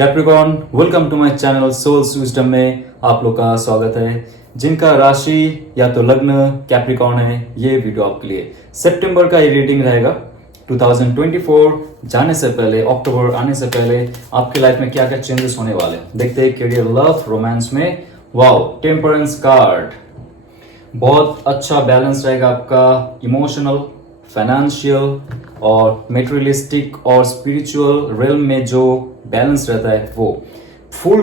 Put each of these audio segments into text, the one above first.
Capricorn, welcome to my channel Souls Wisdom में आप लोग का स्वागत है। जिनका राशि या तो लग्न कैप्रिकॉर्न है, ये वीडियो आपके लिए। सितंबर का ये रीडिंग रहेगा। 2024 जाने से पहले, अक्टूबर आने से पहले आपके लाइफ में क्या क्या चेंजेस होने वाले हैं देखते हैं। करियर, लव, रोमांस में वाओ, टेम्परेंस कार्ड, बहुत अच्छा बैलेंस रहेगा आपका इमोशनल, फाइनेंशियल और मेटेरियलिस्टिक और स्पिरिचुअल रेलम में जो बैलेंस रहता है वो। फुल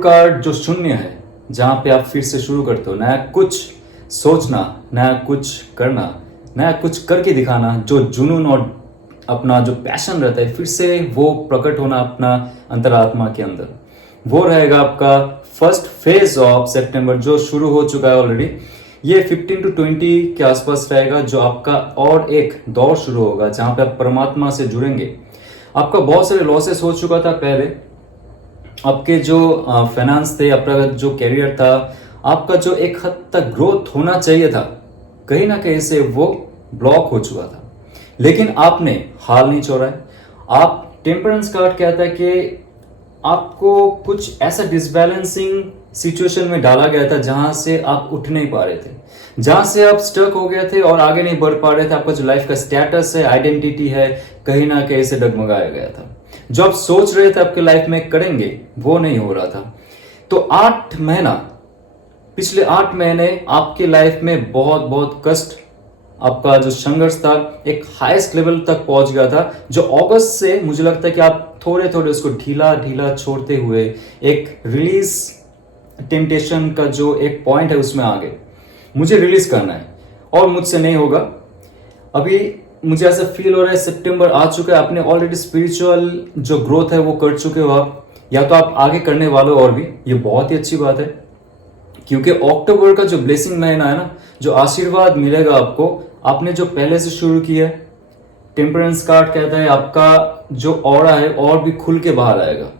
कार्ड जो शून्य है, जहां पे आप फिर से शुरू करते हो, नया कुछ सोचना, नया कुछ करना, नया कुछ करके दिखाना, जो जुनून और अपना जो पैशन रहता है फिर से वो प्रकट होना अपना अंतरात्मा के अंदर, वो रहेगा आपका फर्स्ट फेज ऑफ सितंबर जो शुरू हो चुका है ऑलरेडी। ये 15 to 20 के आसपास रहेगा, जो आपका और एक दौर शुरू होगा जहां पे आप परमात्मा से जुड़ेंगे। आपका बहुत सारे लॉसेस हो चुका था पहले, आपके जो फाइनेंस थे, आपका जो कैरियर था, आपका जो एक हद तक ग्रोथ होना चाहिए था, कहीं ना कहीं से वो ब्लॉक हो चुका था, लेकिन आपने हाल नहीं छोड़ा है। आप टेम्परेंस कार्ड कहता है कि आपको कुछ ऐसा डिसबैलेंसिंग सिचुएशन में डाला गया था जहां से आप उठ नहीं पा रहे थे, जहां से आप स्टक हो गए थे और आगे नहीं बढ़ पा रहे थे। आपका जो लाइफ का स्टेटस है, आइडेंटिटी है, कहीं ना कहीं से डगमगाया गया था। जो आप सोच रहे थे आपके लाइफ में करेंगे, वो नहीं हो रहा था। तो पिछले 8 महीने आपके लाइफ में बहुत कष्ट, आपका जो संघर्ष था एक हाईएस्ट लेवल तक पहुंच गया था, जो अगस्त से मुझे लगता है कि आप थोड़े उसको ढीला छोड़ते हुए एक रिलीज टेम्पटेशन का जो एक पॉइंट है उसमें आ गए। मुझे रिलीज करना है और मुझसे नहीं होगा। अभी मुझे ऐसा फील हो रहा है सितंबर आ चुका है, आपने ऑलरेडी स्पिरिचुअल जो ग्रोथ है वो कर चुके हो आप, या तो आप आगे करने वाले हो और भी, ये बहुत ही अच्छी बात है। क्योंकि अक्टूबर का जो ब्लेसिंग महीना है ना, जो आशीर्वाद मिलेगा आपको, आपने जो पहले से शुरू किया है, टेम्परेंस कार्ड कहता है आपका जो ऑरा है और भी खुल के बाहर आएगा,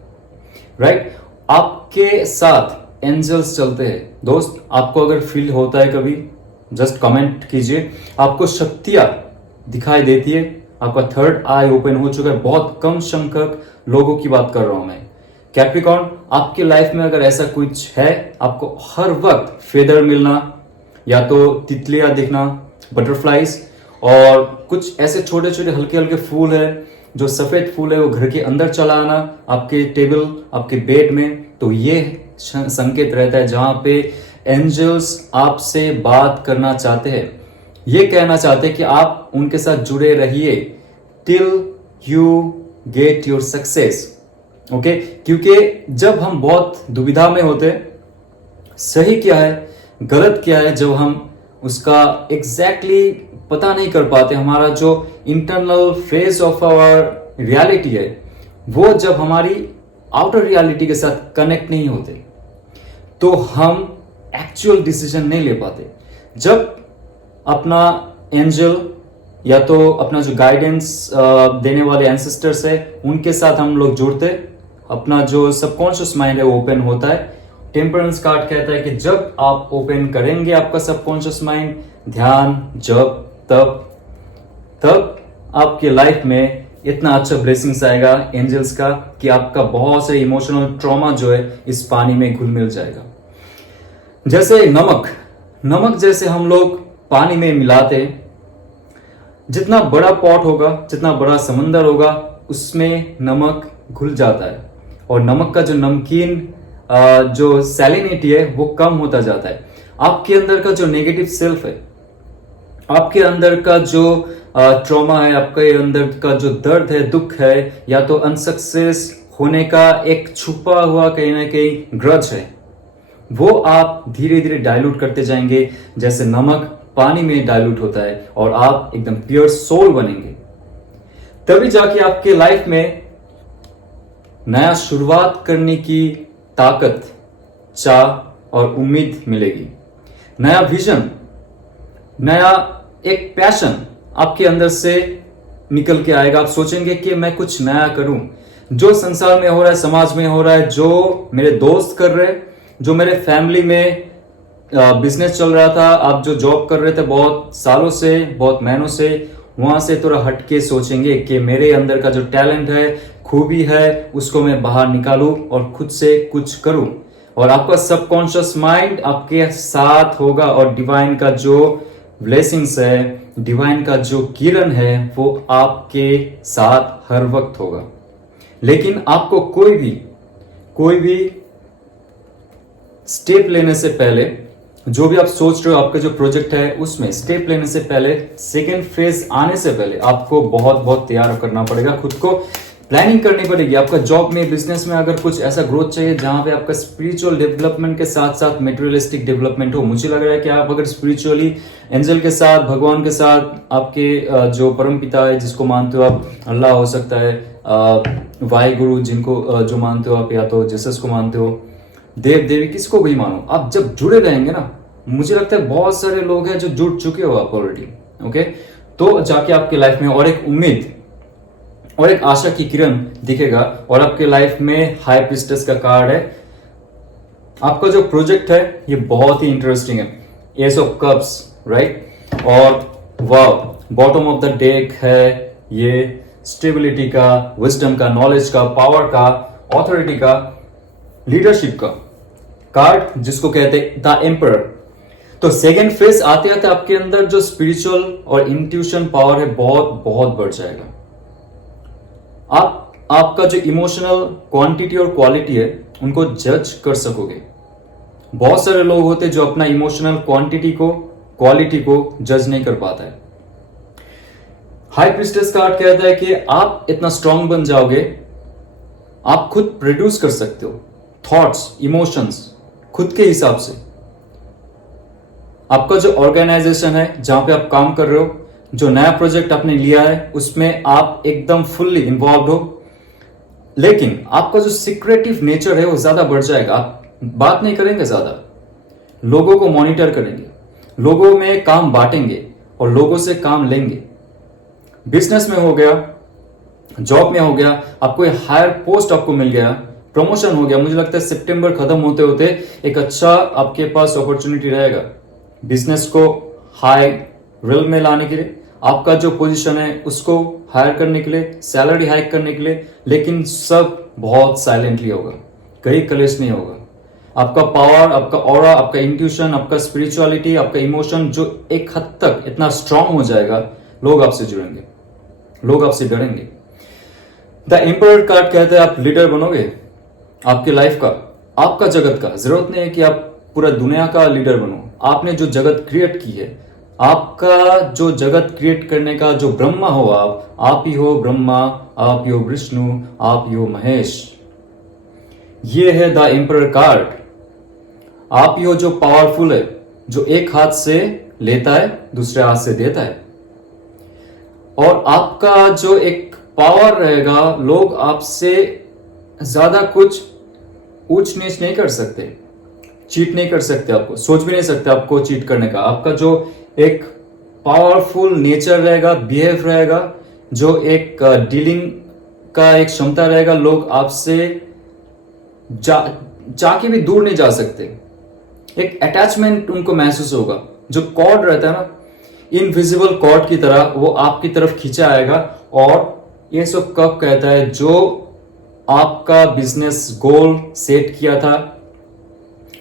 राइट। आपके साथ एंजल्स चलते हैं। दोस्त, आपको अगर फील होता है कभी, जस्ट कमेंट कीजिए। आपको शक्तियां दिखाई देती है, आपका थर्ड आई ओपन हो चुका है। बहुत कम संख्यक लोगों की बात कर रहा हूं मैं। कैप्रिकॉर्न, आपके लाइफ में अगर ऐसा कुछ है, आपको हर वक्त फेदर मिलना, या तो तितलियां दिखना, बटरफ्लाइज, और कुछ ऐसे छोटे हल्के फूल है, जो सफेद फूल है वो घर के अंदर चला आना, आपके टेबल, आपके बेड में, तो ये संकेत रहता है जहां पे एंजल्स आपसे बात करना चाहते हैं। ये कहना चाहते हैं कि आप उनके साथ जुड़े रहिए till you get your success. Okay, क्योंकि जब हम बहुत दुविधा में होते, सही क्या है गलत क्या है, जब हम उसका एग्जैक्टली पता नहीं कर पाते, हमारा जो internal phase of our reality है वो जब हमारी आउटर रियलिटी के साथ कनेक्ट नहीं होते, तो हम एक्चुअल डिसीजन नहीं ले पाते। जब अपना एंजल या तो अपना जो गाइडेंस देने वाले एंसेस्टर्स है उनके साथ हम लोग जुड़ते, अपना जो सबकॉन्शियस माइंड है वो ओपन होता है। टेम्परेंस कार्ड कहता है कि जब आप ओपन करेंगे आपका सबकॉन्शियस माइंड, ध्यान, जप, तब आपके लाइफ में इतना अच्छा ब्लेसिंग्स आएगा एंजल्स का कि आपका बहुत से इमोशनल ट्रॉमा जो है इस पानी में घुल मिल जाएगा। जैसे नमक जैसे हम लोग पानी में मिलाते हैं, जितना बड़ा पॉट होगा, जितना बड़ा समंदर होगा, उसमें नमक घुल जाता है और नमक का जो नमकीन जो सैलिनिटी है वो कम होता जाता है। आपके अंदर का जो नेगेटिव सेल्फ है, आपके अंदर का जो ट्रॉमा है, आपके अंदर का जो दर्द है, दुख है, या तो अनसक्सेस होने का एक छुपा हुआ कहीं ना कहीं ग्रज है, वो आप धीरे धीरे डाइल्यूट करते जाएंगे, जैसे नमक पानी में डाइल्यूट होता है, और आप एकदम प्योर सोल बनेंगे। तभी जाके आपके लाइफ में नया शुरुआत करने की ताकत, चाह और उम्मीद मिलेगी। नया विजन, नया एक पैशन आपके अंदर से निकल के आएगा। आप सोचेंगे कि मैं कुछ नया करूं, जो संसार में हो रहा है, समाज में हो रहा है, जो मेरे दोस्त कर रहे, जो मेरे फैमिली में बिजनेस चल रहा था, आप जो जॉब कर रहे थे बहुत सालों से, बहुत महीनों से, वहां से थोड़ा हटके सोचेंगे कि मेरे अंदर का जो टैलेंट है, खूबी है उसको मैं बाहर निकालूं और खुद से कुछ करूं। और आपका सबकॉन्शियस माइंड आपके साथ होगा और डिवाइन का जो ब्लेसिंग्स है, डिवाइन का जो किरण है वो आपके साथ हर वक्त होगा। लेकिन आपको कोई भी स्टेप लेने से पहले, जो भी आप सोच रहे हो आपका जो प्रोजेक्ट है उसमें स्टेप लेने से पहले, सेकेंड फेज आने से पहले आपको बहुत तैयार करना पड़ेगा, खुद को प्लानिंग करनी पड़ेगी। आपका जॉब में, बिजनेस में अगर कुछ ऐसा ग्रोथ चाहिए जहां पे आपका स्पिरिचुअल डेवलपमेंट के साथ साथ मेटेरियलिस्टिक डेवलपमेंट हो, मुझे लग रहा है कि आप अगर स्पिरिचुअली एंजल के साथ, भगवान के साथ, आपके जो परम पिता है जिसको मानते हो आप, अल्लाह हो सकता है, वाहिगुरु जिनको जो मानते हो आप, या तो जीसस को मानते हो, देव देवी किसको भी मानो, आप जब जुड़े रहेंगे ना, मुझे लगता है बहुत सारे लोग हैं जो जुड़ चुके हो आप ऑलरेडी। ओके, तो जाके आपके लाइफ में और एक उम्मीद और एक आशा की किरण दिखेगा। और आपके लाइफ में हाई प्रीस्टेस का कार्ड है। आपका जो प्रोजेक्ट है ये बहुत ही इंटरेस्टिंग है, एस ऑफ कप्स, राइट। और वाह, बॉटम ऑफ द डेक है ये स्टेबिलिटी का, विजडम का, नॉलेज का, पावर का, ऑथोरिटी का, लीडरशिप का कार्ड, जिसको कहते हैं द एम्परर। तो सेकेंड फेज आते आते आपके अंदर जो स्पिरिचुअल और इंट्यूशन पावर है बहुत बढ़ जाएगा। आपका जो इमोशनल क्वांटिटी और क्वालिटी है उनको जज कर सकोगे। बहुत सारे लोग होते हैं जो अपना इमोशनल क्वांटिटी को, क्वालिटी को जज नहीं कर पाता है। हाई प्रीस्टेस कार्ड कहता है कि आप इतना स्ट्रांग बन जाओगे, आप खुद प्रोड्यूस कर सकते हो थॉट्स, इमोशंस खुद के हिसाब से। आपका जो ऑर्गेनाइजेशन है जहां पे आप काम कर रहे हो, जो नया प्रोजेक्ट आपने लिया है उसमें आप एकदम फुल्ली इन्वॉल्व हो, लेकिन आपका जो सीक्रेटिव नेचर है वो ज्यादा बढ़ जाएगा। आप बात नहीं करेंगे ज्यादा, लोगों को मॉनिटर करेंगे, लोगों में काम बांटेंगे और लोगों से काम लेंगे। बिजनेस में हो गया, जॉब में हो गया, आपको हायर पोस्ट आपको मिल गया, प्रमोशन हो गया, मुझे लगता है सितंबर खत्म होते होते एक अच्छा आपके पास अपॉर्चुनिटी रहेगा बिजनेस को हाई रियल में लाने के लिए, आपका जो पोजीशन है उसको हायर करने के लिए, सैलरी हाइक करने के लिए। लेकिन सब बहुत साइलेंटली होगा, कहीं कलेश नहीं होगा। आपका पावर, आपका ऑरा, आपका इंट्यूशन, आपका स्पिरिचुअलिटी, आपका इमोशन जो एक हद तक इतना स्ट्रांग हो जाएगा, लोग आपसे जुड़ेंगे, लोग आपसे डरेंगे। द एम्परर कार्ड कहते हैं आप लीडर बनोगे आपके लाइफ का, आपका जगत का। जरूरत नहीं है कि आप पूरा दुनिया का लीडर बनो। आपने जो जगत क्रिएट की है, आपका जो जगत क्रिएट करने का जो ब्रह्मा हो, आप ही हो ब्रह्मा, आप ही हो विष्णु, आप ही हो महेश। ये है द एम्परर कार्ड। आप ही हो जो पावरफुल है, जो एक हाथ से लेता है दूसरे हाथ से देता है। और आपका जो एक पावर रहेगा, लोग आपसे ज्यादा कुछ ऊंच नीच नहीं कर सकते, चीट नहीं कर सकते, आपको सोच भी नहीं सकते आपको चीट करने का। आपका जो एक पावरफुल नेचर रहेगा, बिहेव रहेगा, जो एक डीलिंग का एक क्षमता रहेगा, लोग आपसे जाके भी दूर नहीं जा सकते। एक अटैचमेंट उनको महसूस होगा। जो कॉर्ड रहता है ना, इनविजिबल कॉर्ड की तरह, वो आपकी तरफ खींचा आएगा। और ये सब कब कहता है, जो आपका बिजनेस गोल सेट किया था,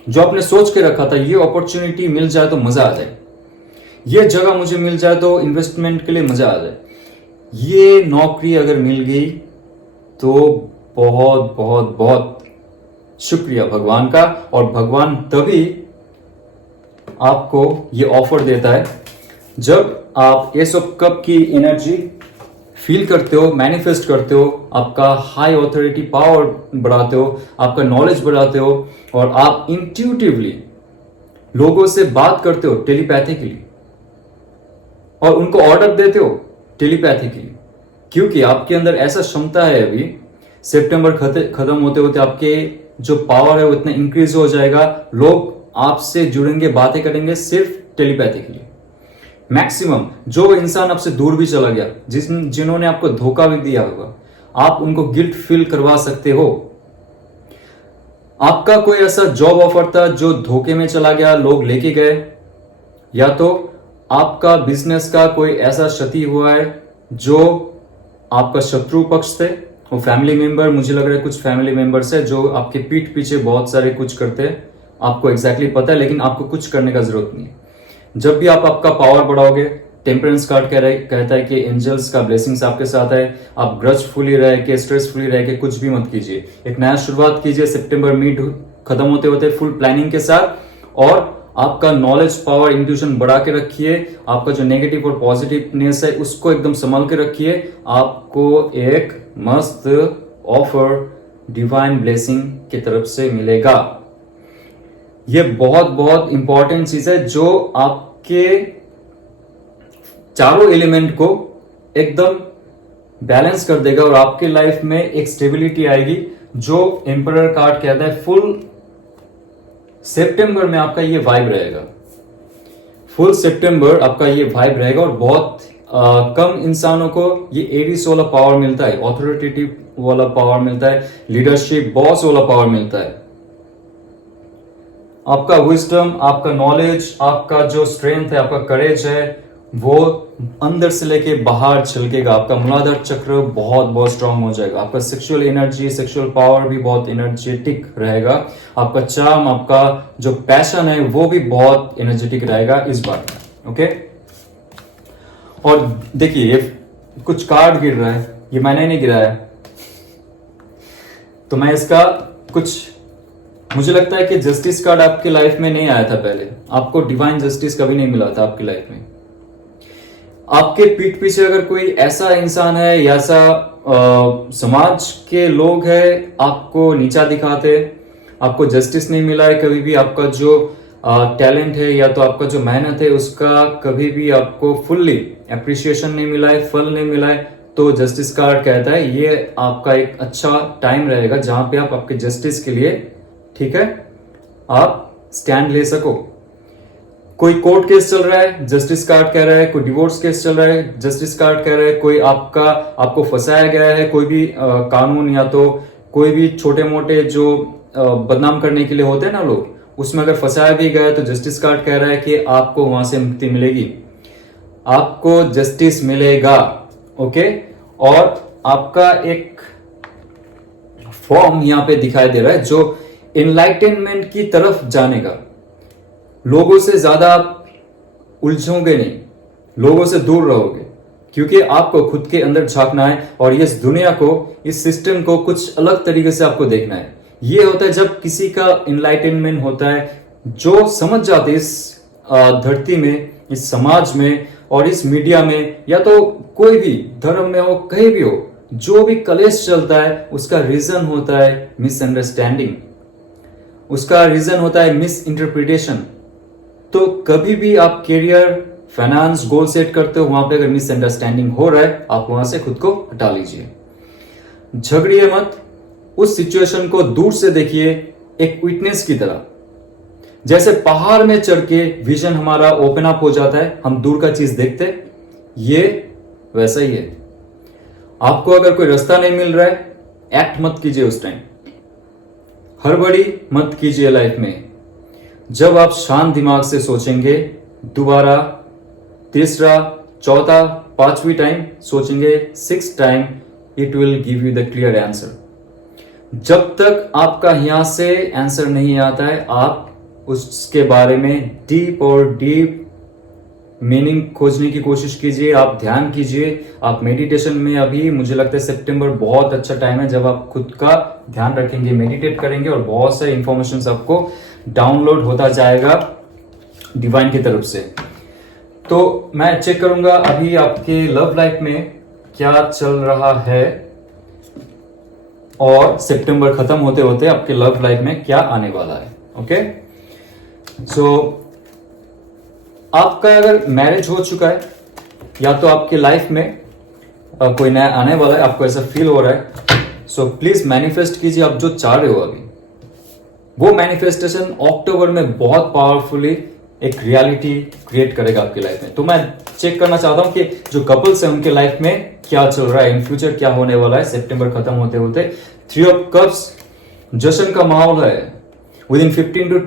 जो आपने सोच के रखा था, ये अपॉर्चुनिटी मिल जाए तो मजा आ जाए, ये जगह मुझे मिल जाए तो इन्वेस्टमेंट के लिए मजा आ जाए, ये नौकरी अगर मिल गई तो बहुत बहुत बहुत शुक्रिया भगवान का। और भगवान तभी आपको ये ऑफर देता है जब आप एस ऑफ कप की एनर्जी फील करते हो, मैनिफेस्ट करते हो, आपका हाई ऑथोरिटी पावर बढ़ाते हो, आपका नॉलेज बढ़ाते हो, और आप इंट्यूटिवली लोगों से बात करते हो टेलीपैथिकली, और उनको ऑर्डर देते हो टेलीपैथिकली, क्योंकि आपके अंदर ऐसा क्षमता है। अभी सितंबर खत्म होते होते आपके जो पावर है वो इतना इंक्रीज हो जाएगा, लोग आपसे जुड़ेंगे, बातें करेंगे सिर्फ टेलीपैथिकली। मैक्सिमम जो इंसान आपसे दूर भी चला गया, जिन्होंने आपको धोखा भी दिया होगा, आप उनको गिल्ट फील करवा सकते हो। आपका कोई ऐसा जॉब ऑफर था जो धोखे में चला गया, लोग लेके गए, या तो आपका बिजनेस का कोई ऐसा क्षति हुआ है जो आपका शत्रु पक्ष थे, वो फैमिली मेंबर, मुझे लग रहा है कुछ फैमिली मेंबर्स है जो आपके पीठ पीछे बहुत सारे कुछ करते हैं, आपको एग्जैक्टली पता है, लेकिन आपको कुछ करने का जरूरत नहीं है। जब भी आप आपका पावर बढ़ाओगे, टेम्परेंस कार्ड कहता है कि एंजल्स का ब्लेसिंग्स आपके साथ है। आप ग्रजफुली रह के, स्ट्रेसफुली रह के कुछ भी मत कीजिए। एक नया शुरुआत कीजिए सितंबर मिड खत्म होते होते फुल प्लानिंग के साथ, और आपका नॉलेज, पावर, इंट्यूशन बढ़ा के रखिए। आपका जो नेगेटिव और पॉजिटिवनेस है उसको एकदम संभाल के रखिए। आपको एक मस्त ऑफर डिवाइन ब्लेसिंग की तरफ से मिलेगा। ये बहुत बहुत इंपॉर्टेंट चीज है जो आपके चारों एलिमेंट को एकदम बैलेंस कर देगा और आपके लाइफ में एक स्टेबिलिटी आएगी, जो एम्परर कार्ड कहता है। फुल सितंबर में आपका ये वाइब रहेगा, फुल सितंबर आपका ये वाइब रहेगा। और बहुत कम इंसानों को ये एरीज वाला पावर मिलता है, ऑथोरिटेटिव वाला पावर मिलता है, लीडरशिप, बॉस वाला पावर मिलता है। आपका विजडम, आपका नॉलेज, आपका जो स्ट्रेंथ है, आपका करेज है, वो अंदर से लेके बाहर छलकेगा। आपका मूलाधार चक्र बहुत बहुत स्ट्रांग हो जाएगा। आपका सेक्सुअल एनर्जी, सेक्सुअल पावर भी बहुत एनर्जेटिक रहेगा। आपका चार्म, आपका जो पैशन है वो भी बहुत एनर्जेटिक रहेगा इस बार, ओके। और देखिए ये कुछ कार्ड गिर रहा है, ये मैंने नहीं गिराया, तो मैं इसका कुछ, मुझे लगता है कि जस्टिस कार्ड आपकी लाइफ में नहीं आया था पहले। आपको डिवाइन जस्टिस कभी नहीं मिला था आपकी लाइफ में। आपके पीठ पीछे अगर कोई ऐसा इंसान है या ऐसा समाज के लोग हैं आपको नीचा दिखाते, आपको जस्टिस नहीं मिला है कभी भी, आपका जो टैलेंट है या तो आपका जो मेहनत है उसका कभी भी आपको फुल्ली अप्रिसिएशन नहीं मिला है, फल नहीं मिला है, तो जस्टिस कार्ड कहता है ये आपका एक अच्छा टाइम रहेगा जहां पे आप आपके जस्टिस के लिए, ठीक है, आप स्टैंड ले सको। कोई कोर्ट केस चल रहा है, जस्टिस कार्ड कह रहा है। कोई डिवोर्स केस चल रहा है, जस्टिस कार्ड कह रहा है। कोई आपको फंसाया गया है, कोई भी कानून या तो कोई भी छोटे मोटे जो बदनाम करने के लिए होते हैं ना लोग, उसमें अगर फंसाया भी गया है तो जस्टिस कार्ड कह रहा है कि आपको वहां से मुक्ति मिलेगी, आपको जस्टिस मिलेगा, ओके। और आपका एक फॉर्म यहां पे दिखाई दे रहा है जो एनलाइटनमेंट की तरफ जाने का। लोगों से ज्यादा आप उलझोगे नहीं, लोगों से दूर रहोगे, क्योंकि आपको खुद के अंदर झांकना है और इस दुनिया को, इस सिस्टम को कुछ अलग तरीके से आपको देखना है। ये होता है जब किसी का एनलाइटनमेंट होता है, जो समझ जाते इस धरती में, इस समाज में और इस मीडिया में, या तो कोई भी धर्म में हो, कहीं भी हो, जो भी कलेश चलता है उसका रीजन होता है मिसअंडरस्टैंडिंग, उसका रीजन होता है मिस इंटरप्रिटेशन। तो कभी भी आप कैरियर, फाइनेंस, गोल सेट करते हो, वहां पे अगर मिसअंडरस्टैंडिंग हो रहा है, आप वहां से खुद को हटा लीजिए। झगड़िए मत, उस सिचुएशन को दूर से देखिए एक विटनेस की तरह। जैसे पहाड़ में चढ़ के विजन हमारा ओपन अप हो जाता है, हम दूर का चीज देखते, ये वैसा ही है। आपको अगर कोई रास्ता नहीं मिल रहा है, एक्ट मत कीजिए उस टाइम, हड़बड़ी मत कीजिए लाइफ में। जब आप शांत दिमाग से सोचेंगे, दोबारा, तीसरा, चौथा, पांचवी टाइम सोचेंगे, 6 time, it will give you the clear answer. जब तक आपका यहां से आंसर नहीं आता है, आप उसके बारे में डीप और डीप मीनिंग खोजने की कोशिश कीजिए। आप ध्यान कीजिए, आप मेडिटेशन में, अभी मुझे लगता है सितंबर बहुत अच्छा टाइम है जब आप खुद का ध्यान रखेंगे, मेडिटेट करेंगे और बहुत सारे इंफॉर्मेशन आपको डाउनलोड होता जाएगा डिवाइन की तरफ से। तो मैं चेक करूंगा अभी आपके लव लाइफ में क्या चल रहा है और सितंबर खत्म होते होते आपके लव लाइफ में क्या आने वाला है, ओके। सो आपका अगर मैरिज हो चुका है या तो आपके लाइफ में कोई नया आने वाला है, आपको ऐसा फील हो रहा है, सो प्लीज मैनिफेस्ट कीजिए आप जो चाह रहे हो अभी। वो मैनिफेस्टेशन अक्टूबर में बहुत पावरफुली एक रियलिटी क्रिएट करेगा आपकी लाइफ में। तो मैं चेक करना चाहता हूं कि जो कपल्स हैं उनके लाइफ में क्या चल रहा है, इन फ्यूचर क्या होने वाला है सितंबर खत्म होते होते। 3 ऑफ कप्स, जश्न का माहौल है within 15 to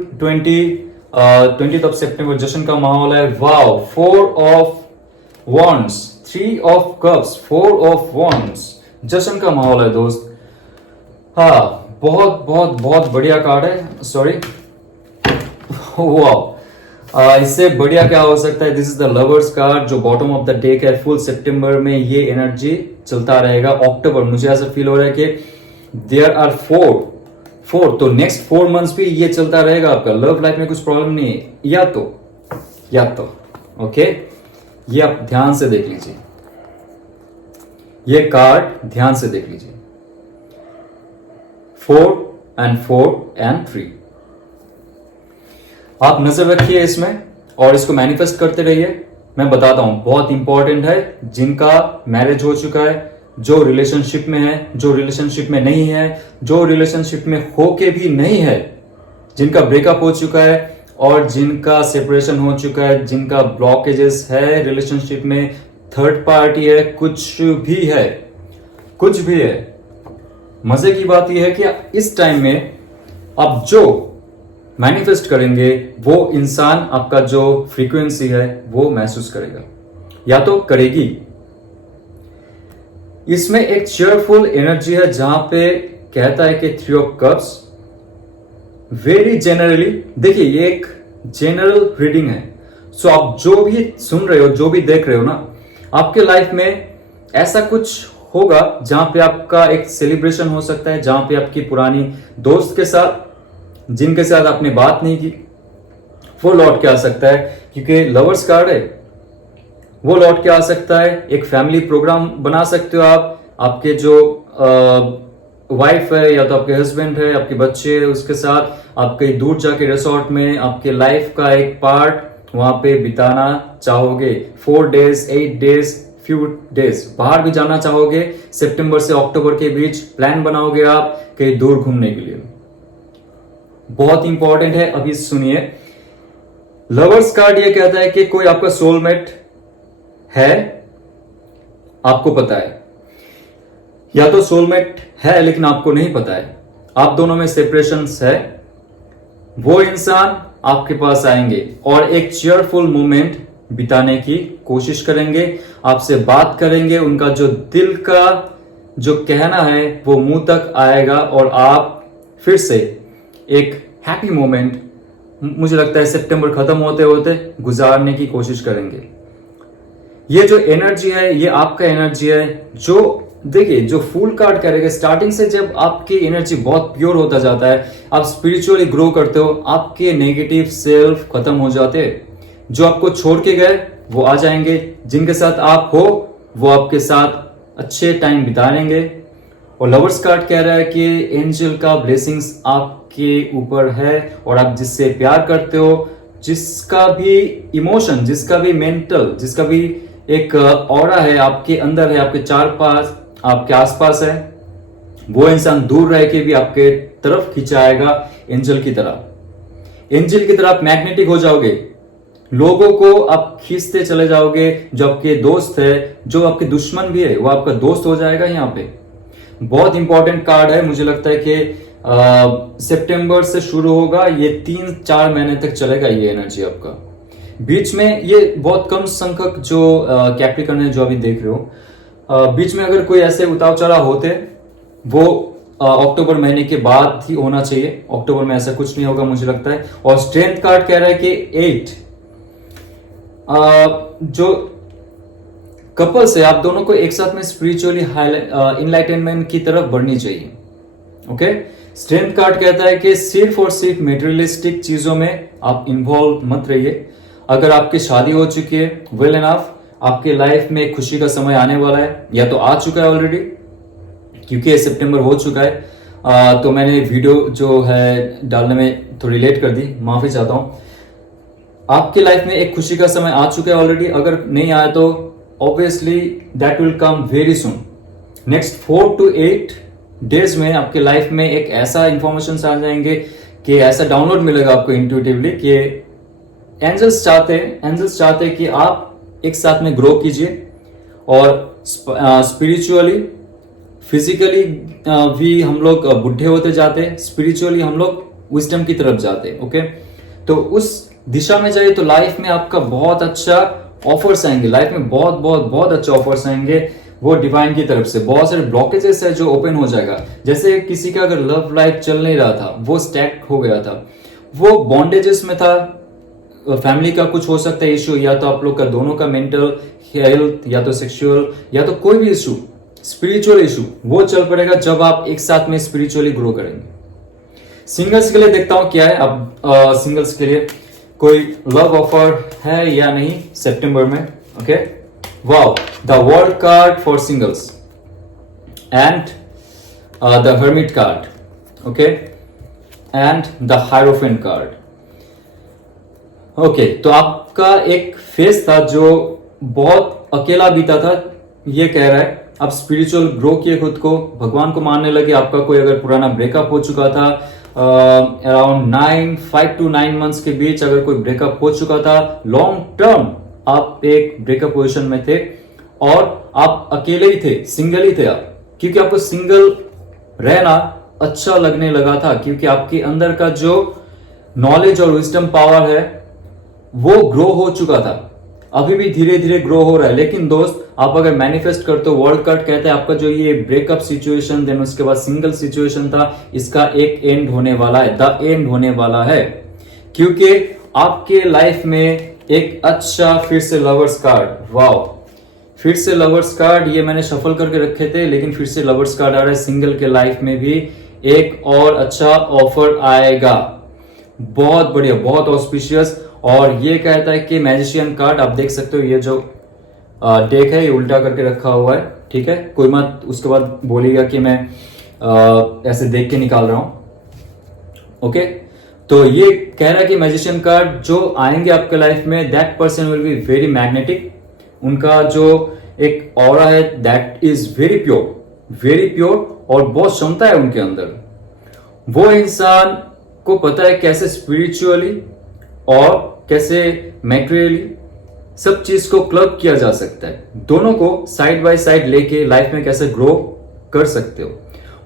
20th of September, जश्न का माहौल है। Wow, 4 of wands, 3 of cups, 4 of wands, जश्न का माहौल है दोस्त। हाँ, बहुत बहुत बहुत बढ़िया कार्ड है। सॉरी, वाह, इससे बढ़िया क्या हो सकता है। This is the lovers card जो बॉटम ऑफ द डेक है। फुल सितंबर में ये एनर्जी चलता रहेगा। अक्टूबर मुझे ऐसा फील हो रहा है कि देयर आर फोर तो नेक्स्ट 4 मंथ्स भी ये चलता रहेगा आपका। लव लाइफ में कुछ प्रॉब्लम नहीं है, या तो ओके। ये आप ध्यान से देख लीजिए, ये कार्ड ध्यान से देख लीजिए। 4 and 3 आप नजर रखिए इसमें और इसको मैनिफेस्ट करते रहिए। मैं बताता हूं, बहुत इंपॉर्टेंट है। जिनका मैरिज हो चुका है, जो रिलेशनशिप में है, जो रिलेशनशिप में नहीं है, जो रिलेशनशिप में होके भी नहीं है, जिनका ब्रेकअप हो चुका है और जिनका सेपरेशन हो चुका है, जिनका ब्लॉकेजेस है रिलेशनशिप में, थर्ड पार्टी है, कुछ भी है। मजे की बात यह है कि इस टाइम में आप जो मैनिफेस्ट करेंगे वो इंसान आपका जो फ्रीक्वेंसी है वो महसूस करेगा या तो करेगी। इसमें एक चेयरफुल एनर्जी है जहां पे कहता है कि 3 ऑफ कप्स। वेरी जेनरली देखिए, ये एक जनरल रीडिंग है। सो आप जो भी सुन रहे हो, जो भी देख रहे हो ना, आपके लाइफ में ऐसा कुछ होगा जहां पे आपका एक सेलिब्रेशन हो सकता है, जहां पे आपकी पुरानी दोस्त के साथ, जिनके साथ आपने बात नहीं की, वो लौट के आ सकता है क्योंकि लवर्स कार्ड है। वो लौट के आ सकता है। एक फैमिली प्रोग्राम बना सकते हो आप, आपके जो वाइफ है या तो आपके हस्बैंड है, आपके बच्चे है, उसके साथ आप कहीं दूर जाके रिसोर्ट में आपके लाइफ का एक पार्ट वहां पे बिताना चाहोगे। 4 डेज, 8 डेज, फ्यू डेज बाहर भी जाना चाहोगे। सितंबर से अक्टूबर के बीच प्लान बनाओगे आप कहीं दूर घूमने के लिए। बहुत इंपॉर्टेंट है, अभी सुनिए। लवर्स कार्ड ये कहता है कि कोई आपका सोलमेट है, आपको पता है, या तो सोलमेट है लेकिन आपको नहीं पता है, आप दोनों में सेपरेशन है। वो इंसान आपके पास आएंगे और एक चेयरफुल मोमेंट बिताने की कोशिश करेंगे, आपसे बात करेंगे, उनका जो दिल का जो कहना है वो मुंह तक आएगा और आप फिर से एक हैप्पी मोमेंट, मुझे लगता है सितंबर खत्म होते होते, गुजारने की कोशिश करेंगे। ये जो एनर्जी है ये आपका एनर्जी है। जो देखिए, जो फूल कार्ड करेगा, स्टार्टिंग से जब आपकी एनर्जी बहुत प्योर होता जाता है, आप स्पिरिचुअली ग्रो करते हो, आपके नेगेटिव सेल्फ खत्म हो जाते हैं। जो आपको छोड़ के गए वो आ जाएंगे, जिनके साथ आप हो वो आपके साथ अच्छे टाइम बिताएंगे। और लवर्स कार्ड कह रहा है कि एंजल का ब्लेसिंग्स आपके ऊपर है और आप जिससे प्यार करते हो, जिसका भी इमोशन, जिसका भी मेंटल, जिसका भी एक ऑरा है आपके अंदर है, आपके चार पास, आपके आसपास है, वो इंसान दूर रह के भी आपके तरफ खिंचाएगा एंजल की तरह। एंजल की तरह आप मैग्नेटिक हो जाओगे, लोगों को आप खींचते चले जाओगे। जो आपके दोस्त है, जो आपके दुश्मन भी है, वो आपका दोस्त हो जाएगा। यहाँ पे बहुत इंपॉर्टेंट कार्ड है। मुझे लगता है कि सितंबर से शुरू होगा, ये 3-4 महीने तक चलेगा ये एनर्जी आपका। बीच में ये बहुत कम संख्यक जो कैप्रिकॉर्न है जो अभी देख रहे हो, बीच में अगर कोई ऐसे उतार चढ़ाव होते, वो अक्टूबर महीने के बाद ही होना चाहिए। अक्टूबर में ऐसा कुछ नहीं होगा मुझे लगता है। और स्ट्रेंथ कार्ड कह रहा है कि 8 जो कपल्स है, आप दोनों को एक साथ में स्पिरिचुअली इनलाइटनमेंट की तरफ बढ़नी चाहिए। ओके, स्ट्रेंथ कार्ड कहता है कि सिर्फ और सिर्फ मेटेरियलिस्टिक चीजों में आप इन्वॉल्व मत रहिए। अगर आपकी शादी हो चुकी है, वेल एनफ, आपके लाइफ में खुशी का समय आने वाला है, या तो आ चुका है ऑलरेडी क्योंकि सितंबर हो चुका है। तो मैंने वीडियो जो है डालने में थोड़ी लेट कर दी, माफी चाहता हूं। आपके लाइफ में एक खुशी का समय आ चुका है ऑलरेडी। अगर नहीं आया तो obviously that will come very soon. Next 4 to 8 days में आपके लाइफ में एक ऐसा इंफॉर्मेशन आ जाएंगे कि ऐसा डाउनलोड मिलेगा आपको इंट्यूटिवली कि एंजल्स चाहते हैं कि आप एक साथ में ग्रो कीजिए और स्पिरिचुअली, फिजिकली भी हम लोग बुढ़े होते जाते हैं, स्पिरिचुअली हम लोग विजडम की तरफ जाते हैं। ओके, तो उस दिशा में जाइए तो लाइफ में आपका बहुत अच्छा ऑफर्स आएंगे। लाइफ में बहुत बहुत बहुत अच्छे ऑफर्स आएंगे। वो डिवाइन की तरफ से। बहुत सारे ब्लॉकेजेस है जो ओपन हो जाएगा। जैसे किसी का अगर लव लाइफ चल नहीं रहा था, वो स्टैक हो गया था, वो बॉन्डेजेस में था, फैमिली का कुछ हो सकता है इशू, या तो आप लोग का दोनों का मेंटल हेल्थ, या तो सेक्सुअल, या तो कोई भी इशू, स्पिरिचुअल इशू, वो चल पड़ेगा जब आप एक साथ में स्पिरिचुअली ग्रो करेंगे। सिंगल्स के लिए देखता हूं क्या है अब। सिंगल्स के लिए कोई लव ऑफर है या नहीं सितंबर में। Okay, wow, the world card for singles and the hermit card, okay, and the hierophant card. Okay, तो आपका एक फेस था जो बहुत अकेला बीता था, ये कह रहा है आप स्पिरिचुअल ग्रो किए, खुद को भगवान को मानने लगे। आपका कोई अगर पुराना ब्रेकअप हो चुका था, अराउंड 5 to 9 मंथ्स के बीच अगर कोई ब्रेकअप हो चुका था, लॉन्ग टर्म आप एक ब्रेकअप पोजिशन में थे और आप अकेले ही थे, सिंगल ही थे आप, क्योंकि आपको सिंगल रहना अच्छा लगने लगा था, क्योंकि आपके अंदर का जो नॉलेज और विजडम पावर है वो ग्रो हो चुका था, अभी भी धीरे धीरे ग्रो हो रहा है। लेकिन दोस्त, आप अगर मैनिफेस्ट करते हो, वर्ल्ड कार्ड कहते हैं आपका जो ये ब्रेकअप सिचुएशन, देन उसके बाद सिंगल सिचुएशन था, इसका एक एंड होने वाला है, द एंड होने वाला है, क्योंकि आपके लाइफ में एक अच्छा फिर से लवर्स कार्ड, वाओ, फिर से लवर्स कार्ड, ये मैंने शफल करके रखे थे लेकिन फिर से लवर्स कार्ड आ रहा है। सिंगल के लाइफ में भी एक और अच्छा ऑफर आएगा, बहुत बढ़िया, बहुत ऑस्पिशियस। और ये कहता है कि मैजिशियन कार्ड, आप देख सकते हो, ये जो डेक है ये उल्टा करके रखा हुआ है, ठीक है, कोई मत उसके बाद बोलेगा कि मैं ऐसे देख के निकाल रहा हूं। ओके, तो ये कह रहा है कि मैजिशियन कार्ड जो आएंगे आपके लाइफ में, that person will be very magnetic, उनका जो एक ऑरा है दैट इज वेरी प्योर और बहुत क्षमता है उनके अंदर। वो इंसान को पता है कैसे स्पिरिचुअली और कैसे मैटेरियली सब चीज को क्लब किया जा सकता है, दोनों को साइड बाय साइड लेके लाइफ में कैसे ग्रो कर सकते हो।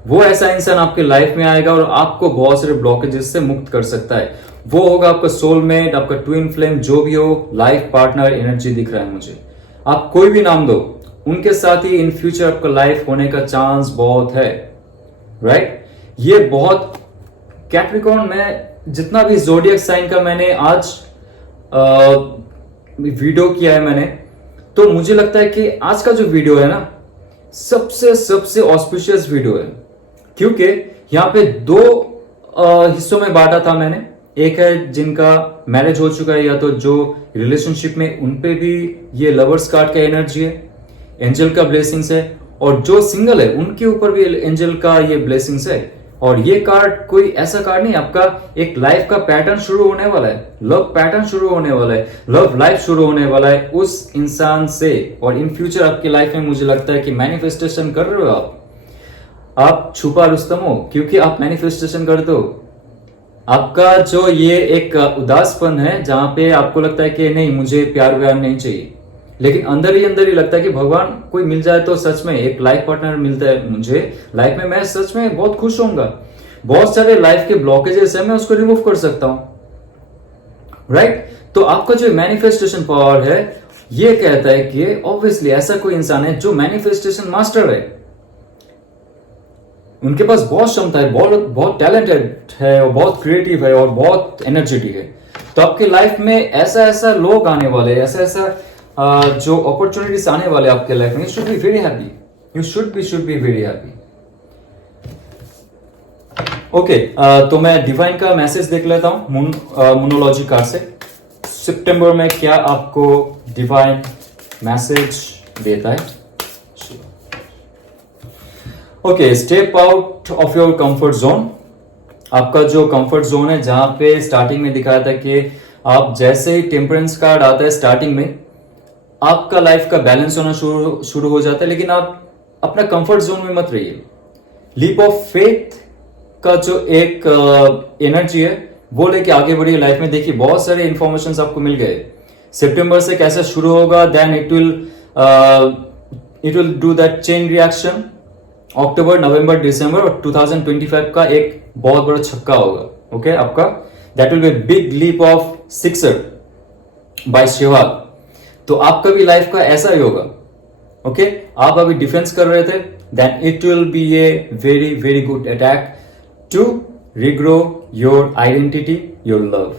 वो ऐसा इंसान आपके लाइफ में आएगा और आपको बहुत सारे ब्लॉकेजेस से मुक्त कर सकता है। वो होगा आपका सोलमेट, आपका ट्विन फ्लेम, जो भी हो, लाइफ पार्टनर एनर्जी दिख रहा है मुझे। आप कोई भी नाम दो, उनके साथ ही इन फ्यूचर आपका लाइफ होने का चांस बहुत है, राइट। ये बहुत कैप्रिकॉर्न में जितना भी जोडियक साइन का मैंने आज वीडियो किया है मैंने, तो मुझे लगता है कि आज का जो वीडियो है ना, सबसे ऑस्पिशियस वीडियो है, क्योंकि यहाँ पे दो हिस्सों में बांटा था मैंने। एक है जिनका मैरिज हो चुका है या तो जो रिलेशनशिप में, उनपे भी ये लवर्स कार्ड का एनर्जी है, एंजल का ब्लेसिंग्स है, और जो सिंगल है उनके ऊपर भी एंजल का ये ब्लेसिंग्स है। और ये कार्ड कोई ऐसा कार्ड नहीं, आपका एक लाइफ का पैटर्न शुरू होने वाला है, लव पैटर्न शुरू होने वाला है, लव लाइफ शुरू होने वाला है उस इंसान से। और इन फ्यूचर आपकी लाइफ में मुझे लगता है कि मैनिफेस्टेशन कर रहे हो आप छुपा रुस्तम हो, क्योंकि आप मैनिफेस्टेशन करते हो। आपका जो ये एक उदासपन है, जहां पे आपको लगता है कि नहीं मुझे प्यार व्यार नहीं चाहिए, लेकिन अंदर ही लगता है कि भगवान कोई मिल जाए तो सच में एक लाइफ पार्टनर मिलता है मुझे लाइफ में, मैं सच में बहुत खुश होऊंगा। बहुत सारे लाइफ के ब्लॉकेजेस है, मैं उसको रिमूव कर सकता हूं, राइट। तो आपका जो मैनिफेस्टेशन पावर है, ये कहता है कि ऑब्वियसली ऐसा कोई इंसान है जो मैनिफेस्टेशन मास्टर है, उनके पास बहुत क्षमता है, बहुत टैलेंटेड है, और बहुत क्रिएटिव है, और बहुत एनर्जेटिक है। तो आपकी लाइफ में ऐसा लोग आने वाले, ऐसा जो अपॉर्चुनिटीज आने वाले आपके लाइफ में, you should be very happy, you should be very happy. Okay, तो मैं डिवाइन का मैसेज देख लेता हूं मोनोलॉजी कार्ड से। सितंबर में क्या आपको डिवाइन मैसेज देता है? Okay, step out of your comfort zone. आपका जो कंफर्ट जोन है, जहां पे स्टार्टिंग में दिखाया था कि आप जैसे ही टेम्परेंस कार्ड आता है स्टार्टिंग में, आपका लाइफ का बैलेंस होना शुरू हो जाता है, लेकिन आप अपना कंफर्ट जोन में मत रहिए। लीप ऑफ फेथ का जो एक एनर्जी है, वो लेके आगे बढ़िए लाइफ में। देखिए बहुत सारे इंफॉर्मेशन आपको मिल गए। सितंबर से कैसे शुरू होगा, then it will do that chain reaction. अक्टूबर, नवंबर, दिसंबर और 2025 का एक बहुत बड़ा छक्का होगा। ओके, आपका that will be big leap of sixer by Shiva. तो आपका भी लाइफ का ऐसा ही होगा, ओके आप अभी डिफेंस कर रहे थे, then it will be a very very good attack to regrow your identity, your love.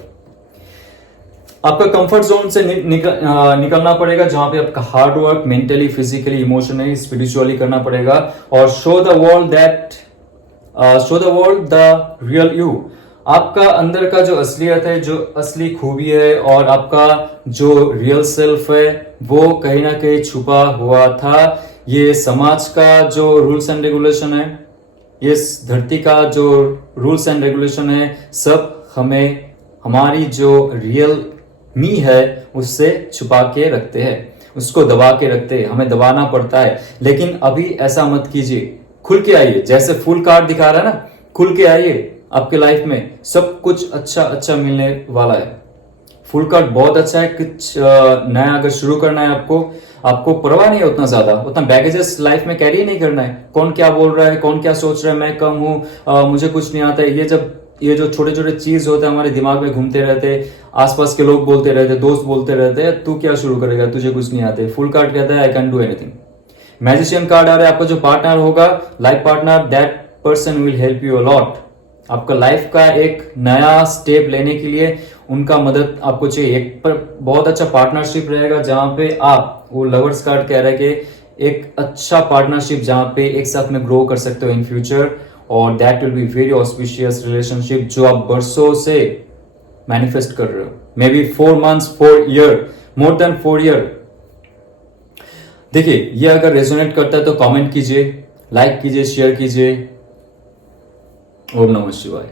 आपका कंफर्ट जोन से निकलना पड़ेगा, जहां पे आपका hard work mentally, physically, emotionally, spiritually करना पड़ेगा, और show the world the real you. आपका अंदर का जो असलियत है, जो असली खूबी है, और आपका जो रियल सेल्फ है, वो कहीं ना कहीं छुपा हुआ था। ये समाज का जो रूल्स एंड रेगुलेशन है, इस धरती का जो रूल्स एंड रेगुलेशन है, सब हमें हमारी जो रियल मी है उससे छुपा के रखते हैं, उसको दबा के रखते हैं, हमें दबाना पड़ता है। लेकिन अभी ऐसा मत कीजिए, खुल के आइए, जैसे फुल कार्ड दिखा रहा है ना, खुल के आइए। आपके लाइफ में सब कुछ अच्छा अच्छा मिलने वाला है। फुल कार्ड बहुत अच्छा है। कुछ नया अगर शुरू करना है आपको परवाह नहीं है उतना बैगेजेस लाइफ में कैरी नहीं करना है। कौन क्या बोल रहा है, कौन क्या सोच रहा है, मैं कम हूं, मुझे कुछ नहीं आता है, ये जो छोटे छोटे चीज होते हैं हमारे दिमाग में घूमते रहते, आसपास के लोग बोलते रहते, दोस्त बोलते रहते, तू क्या शुरू करेगा, तुझे कुछ नहीं आते। फुल कार्ड कहता है I can do anything. Magician card आ रहा है, आपका जो पार्टनर होगा, life partner, that person will help you a lot. आपका लाइफ का एक नया स्टेप लेने के लिए उनका मदद आपको चाहिए। एक पर बहुत अच्छा पार्टनरशिप रहेगा, जहां पे आप, वो लवर्स कार्ड कह रहे हैं कि एक अच्छा पार्टनरशिप जहां पे एक साथ में ग्रो कर सकते हो इन फ्यूचर, और that will be very auspicious relationship जो आप बरसों से मैनिफेस्ट कर रहे हो, may be 4 months, 4 year, more than 4 year। देखिए, ये अगर रेजोनेट करता है तो कमेंट कीजिए, लाइक कीजिए, शेयर कीजिए। ओम नमः शिवाय।